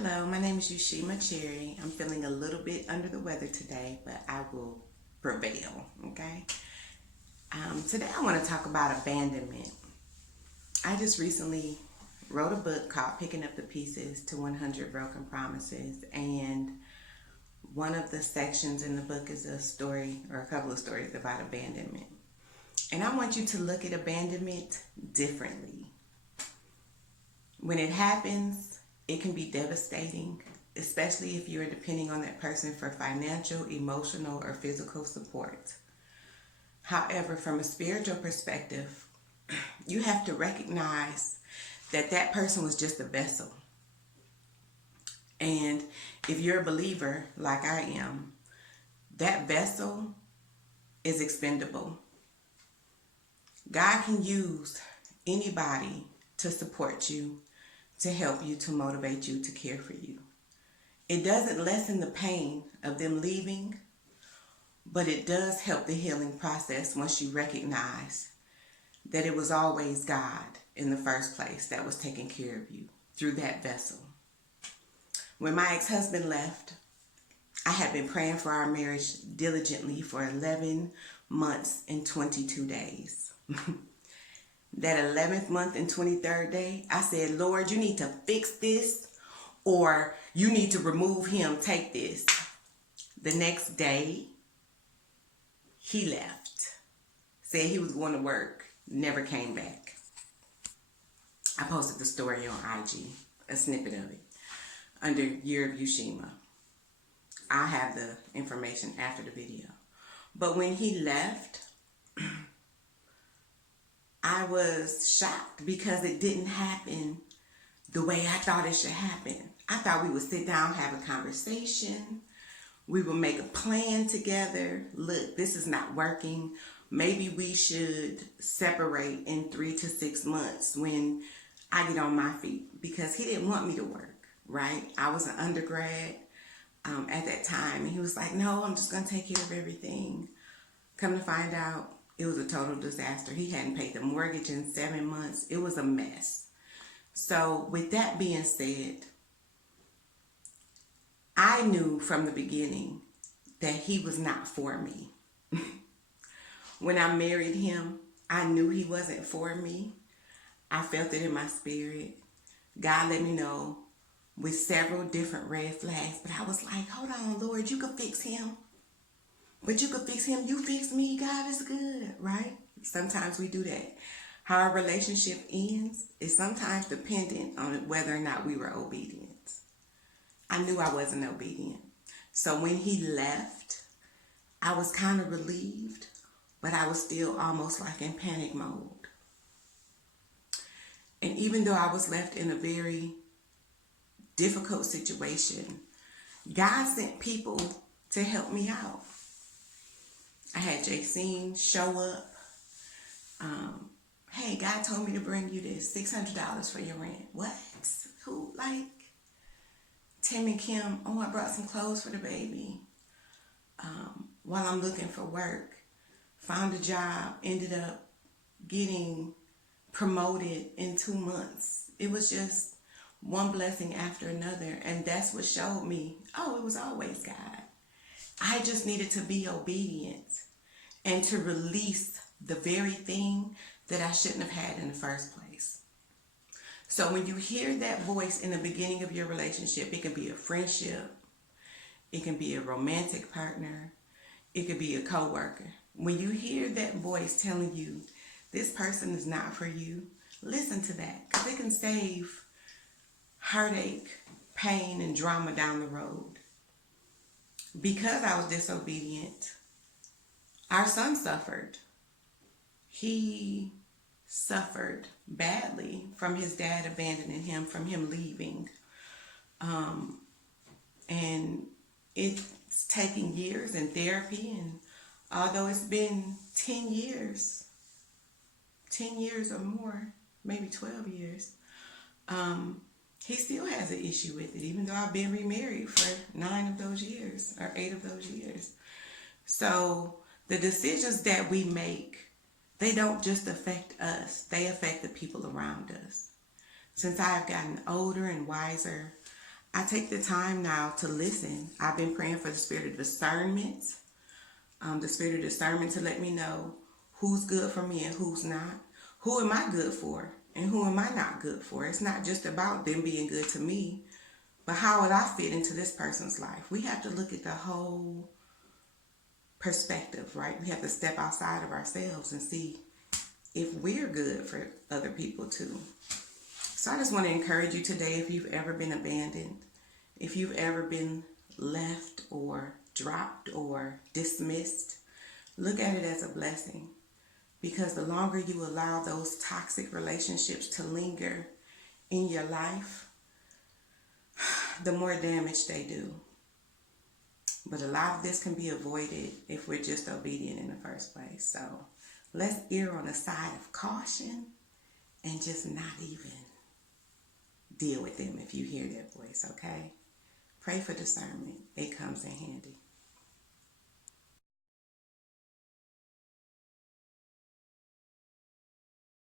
Hello, my name is Ushima Cherry. I'm feeling a little bit under the weather today, but I will prevail, okay? Today I want to talk about abandonment. I just recently wrote a book called Picking Up the Pieces to 100 Broken Promises, and one of the sections in the book is a story or a couple of stories about abandonment. And I want you to look at abandonment differently. When it happens, it can be devastating, especially if you're depending on that person for financial, emotional, or physical support. However, from a spiritual perspective, you have to recognize that that person was just a vessel. And if you're a believer, like I am, that vessel is expendable. God can use anybody to support you, to help you, to motivate you, to care for you. It doesn't lessen the pain of them leaving, but it does help the healing process once you recognize that it was always God in the first place that was taking care of you through that vessel. When my ex-husband left, I had been praying for our marriage diligently for 11 months and 22 days. That 11th month and 23rd day, I said, Lord, you need to fix this, or you need to remove him, take this. The next day, he left. Said he was going to work, never came back. I posted the story on IG, a snippet of it, under Year of Ushima. I'll have the information after the video. But when he left, I was shocked because it didn't happen the way I thought it should happen. I thought we would sit down, have a conversation. We would make a plan together. Look, this is not working. Maybe we should separate in 3 to 6 months when I get on my feet, because he didn't want me to work, right? I was an undergrad at that time, and he was like, no, I'm just going to take care of everything. Come to find out, it was a total disaster. He hadn't paid the mortgage in 7 months. It was a mess. So with that being said, I knew from the beginning that he was not for me. When I married him, I knew he wasn't for me. I felt it in my spirit. God let me know with several different red flags, but I was like, hold on, Lord, you could fix him. But you could fix him, you fix me, God is good, right? Sometimes we do that. How our relationship ends is sometimes dependent on whether or not we were obedient. I knew I wasn't obedient. So when he left, I was kind of relieved, but I was still almost like in panic mode. And even though I was left in a very difficult situation, God sent people to help me out. I had Jacine show up. Hey, God told me to bring you this $600 for your rent. What? Who? Like Tim and Kim? Oh, I brought some clothes for the baby. While I'm looking for work, found a job, ended up getting promoted in 2 months. It was just one blessing after another, and that's what showed me, oh, it was always God. I just needed to be obedient and to release the very thing that I shouldn't have had in the first place. So when you hear that voice in the beginning of your relationship, it can be a friendship, it can be a romantic partner, it could be a coworker. When you hear that voice telling you this person is not for you, listen to that, because it can save heartache, pain, and drama down the road. Because I was disobedient, our son suffered. He suffered badly from his dad abandoning him, from him leaving. And it's taken years in therapy, and although it's been 10 years or more, maybe 12 years, he still has an issue with it, even though I've been remarried for 9 of those years, or 8 of those years. So the decisions that we make, they don't just affect us, they affect the people around us. Since I've gotten older and wiser, I take the time now to listen. I've been praying for the spirit of discernment. The spirit of discernment to let me know who's good for me and who's not. Who am I good for and who am I not good for? It's not just about them being good to me, but how would I fit into this person's life? We have to look at the whole perspective, right? We have to step outside of ourselves and see if we're good for other people too. So I just want to encourage you today, if you've ever been abandoned, if you've ever been left or dropped or dismissed, look at it as a blessing. Because the longer you allow those toxic relationships to linger in your life, the more damage they do. But a lot of this can be avoided if we're just obedient in the first place. So let's err on the side of caution and just not even deal with them if you hear their voice, okay? Pray for discernment. It comes in handy.